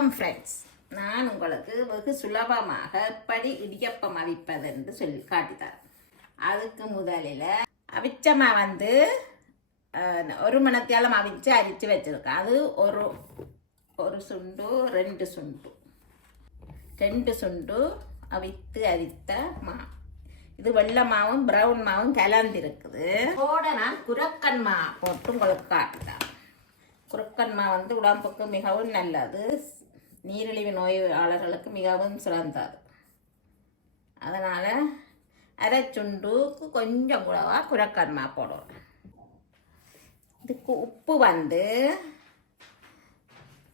வணக்கம் ஃப்ரெண்ட்ஸ் நான் உங்களுக்கு வெகு சுலபமாக எப்படி இடியப்பம் அவிப்பது என்று சொல்லி காட்டித்தரேன். அதுக்கு முதலில் அவிச்சமா வந்து ஒரு மணத்தியாலம் அவிச்சு அரிச்சு வச்சுருக்கேன். அது ஒரு ஒரு சுண்டு ரெண்டு சுண்டு. ரெண்டு சுண்டு அவித்து அரித்த மா இது வெள்ளை மாவும் ப்ரௌன் மாவும் கலந்திருக்குது. கூட நான் குரக்கன் மா போட்டு உங்களுக்கு காட்டுறேன் குரக்கன் மா வந்து உடம்புக்கு மிகவும் நல்லது. நீரிழிவு நோயாளர்களுக்கு மிகவும் சிறந்தது. அதனால் அரைச்சுண்டுக்கு கொஞ்சம் கூடவா குரக்கன்மா போடுவோம். இதுக்கு உப்பு வந்து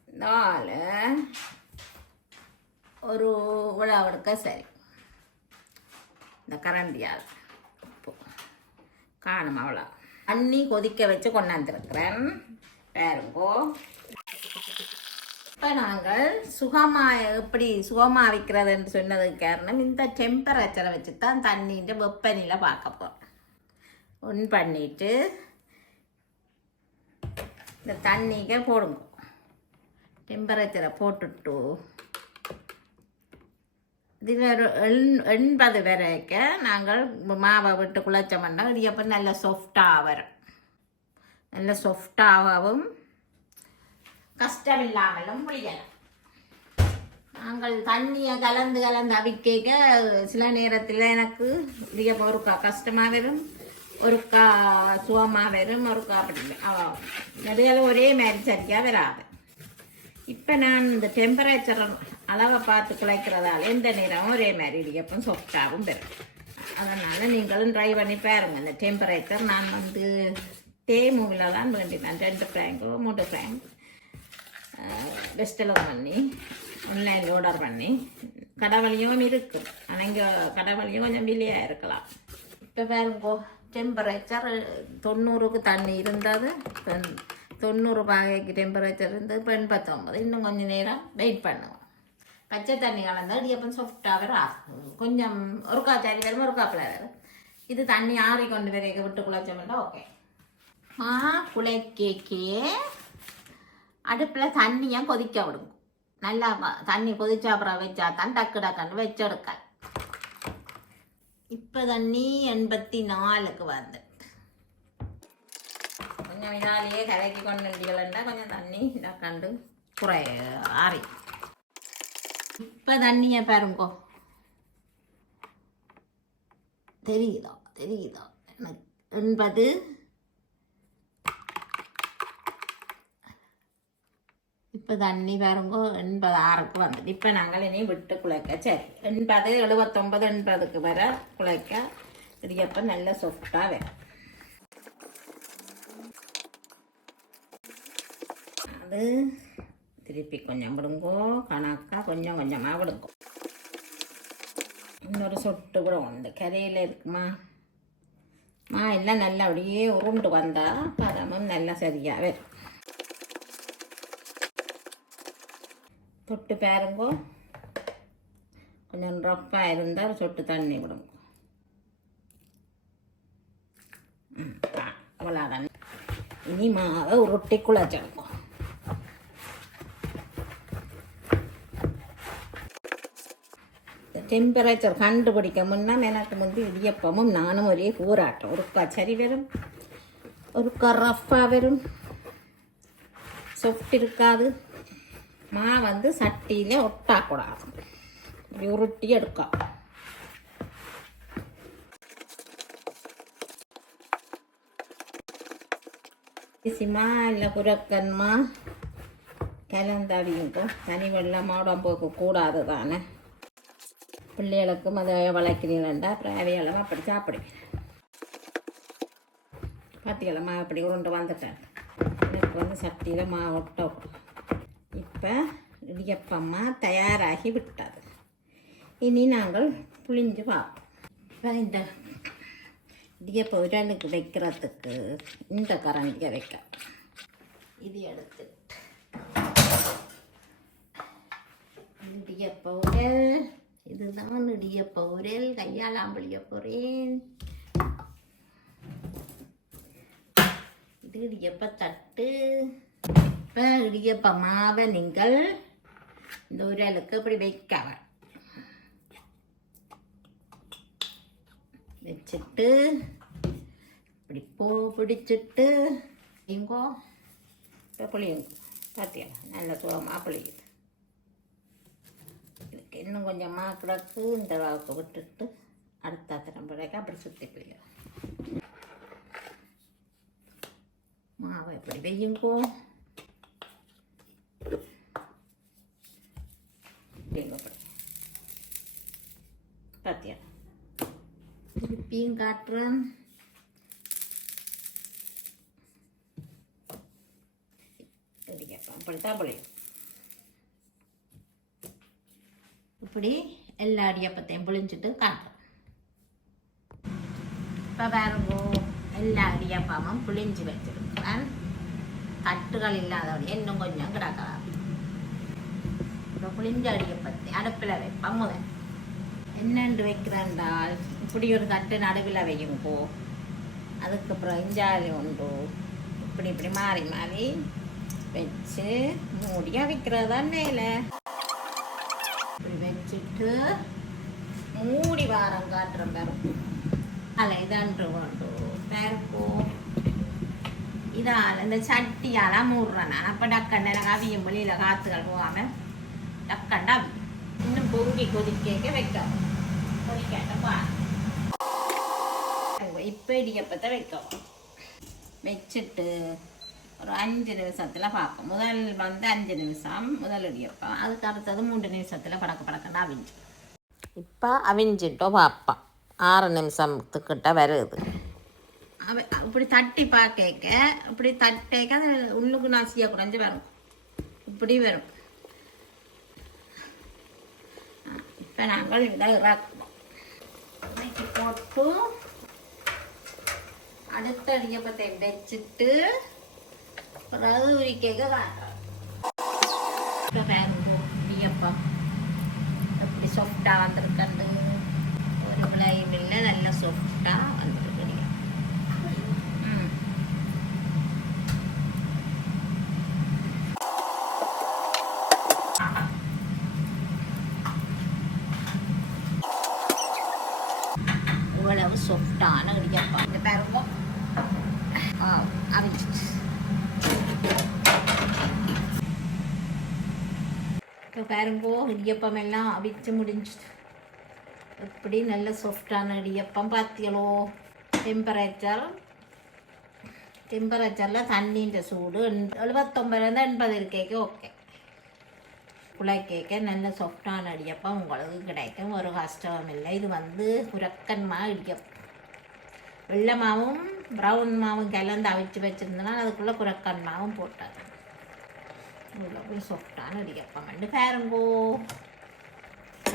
நாலு ஒரு விழாவெடுக்க சரி. இந்த கரண்டியால் உப்பு. காணும் அவ்வளோ தண்ணி கொதிக்க வச்சு கொண்டாந்துருக்கிறேன் பாருங்கோ இப்போ நாங்கள் சுகமாக எப்படி சுகமாக வைக்கிறதுன்னு சொன்னதுக்கு காரணம் இந்த டெம்பரேச்சரை வச்சு தான் தண்ணின்ற வெப்பநிலை பார்க்க போகிறோம் ஒன் பண்ணிட்டு இந்த தண்ணிக்க போடுங்க. டெம்பரேச்சரை போட்டுட்டு இது ஒரு எண் எண்பது வரைக்கும் நாங்கள் மாவை விட்டு குழைச்சோம்னா இடியப்பம் நல்ல சாஃப்டாக வரும். நல்ல சாஃப்டாகவும் கஷ்டமில்லாமலும் புளியலாம் நாங்கள் தண்ணியை கலந்து கலந்து அவிக்க சில நேரத்தில் எனக்கு இடியப்பம் ஒருக்கா கஷ்டமாக வரும் ஒருக்கா சுகமாக வரும் ஒருக்கா அப்படி. அவ- நிறைய ஒரே மாதிரி சரியாக வராது. இப்போ நான் இந்த டெம்பரேச்சர் அளவை பார்த்து குலைக்கிறதால எந்த நேரமும் ஒரே மாதிரி இடியப்பம் சாஃப்டாகவும் வரும். அதனால் நீங்களும் ட்ரை பண்ணி பாருங்கள் இந்த டெம்பரேச்சர் நான் வந்து தேமுவில் தான் வேண்டினேன். ரெண்டு ஃப்ரேங்கோ மூணு ஃப்ராங்கோ பெஸ்ட்டில் பண்ணி ஆன்லைனில் ஆர்டர் பண்ணி கடவுளையும் இருக்கும் ஆனால் இங்கே கடவுளையும் கொஞ்சம் விலையாக இருக்கலாம். இப்போ பாருங்கோ டெம்பரேச்சர் தொண்ணூறுக்கு தண்ணி இருந்தது தொண்ணூறு பாகைக்கு டெம்பரேச்சர் இருந்து இப்போ எண்பத்தொம்பது இன்னும் கொஞ்சம் நேரம் வெயிட் பண்ணுவோம். பச்சை தண்ணி கலந்தால் இடியப்பம் சாஃப்டாக வர ஆகும் கொஞ்சம் ஒரு காய்ச்சாரி வரும் ஒரு காப்பில் வரும் இது தண்ணி ஆறி கொண்டு வரைக்க விட்டு குழைச்சோம்னா ஓகே ஆ குழைக்கே அடுப்பில் தண்ணியை கொதிக்க விடுங்க நல்லா தண்ணி கொதிச்ச அப்புறம் வச்சா தான் டக்கு டக்குன்னு வச்செடுக்க இப்போ தண்ணி எண்பத்தி நாலுக்கு வந்து கொஞ்சம் இதாலேயே கலக்கி கொண்டு வந்தீங்களா கொஞ்சம் தண்ணி டக்கண்டு குறை ஆறி இப்போ தண்ணியை பாருங்கோ தெரியுதா தெரியுதா எனக்கு எண்பது இப்போ தண்ணி பாருங்க எண்பது ஆறுக்கு வந்து இப்போ நாங்கள் இனி விட்டு குழைக்க சரி எண்பது எழுபத்தொம்பது எண்பதுக்கு வர குழைக்க இடியப்பம் நல்ல சொஃப்டாக வரும் அது திருப்பி கொஞ்சம் விடுங்கோ கணக்காக கொஞ்சம் கொஞ்சமாக விடுங்கோ இன்னொரு சொட்டு கூட உண்டு கரையில் இருக்குமா மா எல்லாம் நல்லா அப்படியே உருண்டு வந்தால் பதமும் நல்லா சரியாக வரும் தொட்டு பாருங்கோ. கொஞ்சம் ரப்பாக இருந்தால் சொட்டு தண்ணி விடுங்க அவ்வளோதான் இனி மாவை ரொட்டி குழச்சிடுங்க டெம்பரேச்சர் கண்டுபிடிக்க முன்னா எனக்கு முந்தி இடியப்பமும் நானும் ஒரே ஊராட்டம் ஒருக்கா சரி வரும். ஒருக்கா ரஃப்பாக வரும். சொஃப்ட் இருக்காது. மாவு வந்து சட்டியில் ஒட்டாக்கூடாது. கூடாது உருட்டி எடுக்கும் சிமா இல்லை குரக்கன்மா? கலந்தாடிங்க தனி வெள்ளமாக உடம்புக்கு கூடாது தானே. பிள்ளைகளுக்கும் அதை வளர்க்கிறீங்களா அப்புறம் அவையெல்லாம் அப்படி சாப்பிடுவேன் பார்த்தீங்களா அப்படி உருண்டு வந்துட்டேன். எனக்கு வந்து சட்டியில் மா ஒட்ட இப்போ இடியப்பம்மா தயாராகி விட்டது. இனி நாங்கள் புளிஞ்சு பார்ப்போம். இப்போ இந்த இடியப்ப உரலுக்கு வைக்கிறதுக்கு இந்த கரண்டியை வைக்க இது எடுத்து இடியப்ப உரல். இதுதான் இடியப்ப உரல். கையால் ஆம்பளிய போகிறேன் இது இடியப்ப தட்டு. இப்போ இடியப்ப மாவை நீங்கள் இந்த உரலுக்கு இப்படி வைக்கவ? வச்சுட்டு இப்படி பூ பிடிச்சிட்டு இங்கோ இப்போ புளியுங்க பார்த்தியா நல்ல சுகமாக புளியுது. இதுக்கு இன்னும் கொஞ்சம் கிடக்கு இந்த அளவுக்கு விட்டுட்டு அடுத்த தினம் பிறகு அப்படி சுற்றி புளியும். மாவை இப்படி வெய்யுங்கோ பார்த்தியா திருப்பியும் காட்டுறேன். அப்படித்தான் புளியும் இப்படி எல்லா அடியப்பத்தையும் புளிஞ்சிட்டு காட்டுறேன். இப்போ பாருங்கோ எல்லா அடியப்பமும் புளிஞ்சு வச்சிருக்கிறேன். தட்டுகள் இல்லாதபடி இன்னும் கொஞ்சம் கிடக்கலாம் இப்போ புளிஞ்ச அடியப்பத்தை அடுப்பில் வைப்பேன் முதல் என்னென்று வைக்கிறேன்டால் இப்படி ஒரு தட்டு நடுவில் வையுங்கோ. அதுக்கப்புறம் இஞ்சாலி உண்டு. இப்படி இப்படி மாறி மாறி வச்சு மூடியாக வைக்கிறது தான் மேலே. இப்படி வச்சுட்டு மூடி வாரம் காட்டுற பாருங்க அதில் இதான்று கொண்டு பேருக்கோ இதால் இந்த சட்டியால் மூடுறேன் நான். அப்போ டக்கண்ட எனக்கு அவியும் வெளியில் காற்றுகள் போகாமல் டக்கண்ட இன்னும் பொங்கி கொதிக்க வைக்கவும் கொதிக்கட்டப்பா இப்போ இடியப்பத்தை வைக்கவும் வச்சுட்டு ஒரு அஞ்சு நிமிஷத்தில் பார்ப்போம். முதல் வந்து அஞ்சு நிமிஷம் முதல் இடியப்பம். அதுக்கு அடுத்தது மூன்று நிமிஷத்தில் படக்க படக்கண்டா அவிஞ்சு. இப்போ அவிஞ்சிட்டோம் பார்ப்போம். ஆறு நிமிஷத்துக்கிட்ட வருது. அவ இப்படி தட்டி பார்க்க இப்படி தட்டேக்க அது உள்ளுக்கு நாசியாக குறைஞ்சி வரும் இப்படி வரும். இப்போ நாங்கள் இதை இறக்குவோம் இன்னைக்கு போட்டு அடுத்த அடியப்பத்தை வச்சுட்டு பிறகு உரிக்க காட்டுறோம் இடியப்பம் எப்படி சாஃப்டாக வந்திருக்கிறது ஒரு விளையும் இல்லை நல்லா சாஃப்டாக வந்திருக்கு ம் இவ்வளவு சொஃப்டான இடியப்பா இந்த பாருங்க அவிச்சிச்சு இப்போ பாருங்கோ இடியப்பம் எல்லாம் அவிச்சு முடிஞ்சுது எப்படி நல்ல சாஃப்டான இடியப்பம் பார்த்தீங்களோ டெம்பரேச்சர் டெம்பரேச்சரில் தண்ணின்ற சூடு எழுபத்தொம்பதுலேருந்து எண்பது இருக்கேக்க ஓகே குழைக்கேக்க நல்ல சாஃப்டான இடியப்பம் உங்களுக்கு கிடைக்கும். ஒரு கஷ்டமும் இல்லை. இது வந்து குரக்கன்மா இடியப்பம். வெள்ளை மாவும் ப்ரௌன் மாவும் கலந்து அவிச்சு வச்சுருந்தனா அதுக்குள்ளே குரக்கன் மாவும் போட்டாங்க. இவ்வளோ சாஃப்டான இடியப்பம். கண்டு பாருங்கோ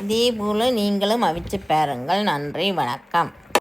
இதே போல் நீங்களும் அவிச்சு பாருங்கள். நன்றி வணக்கம்.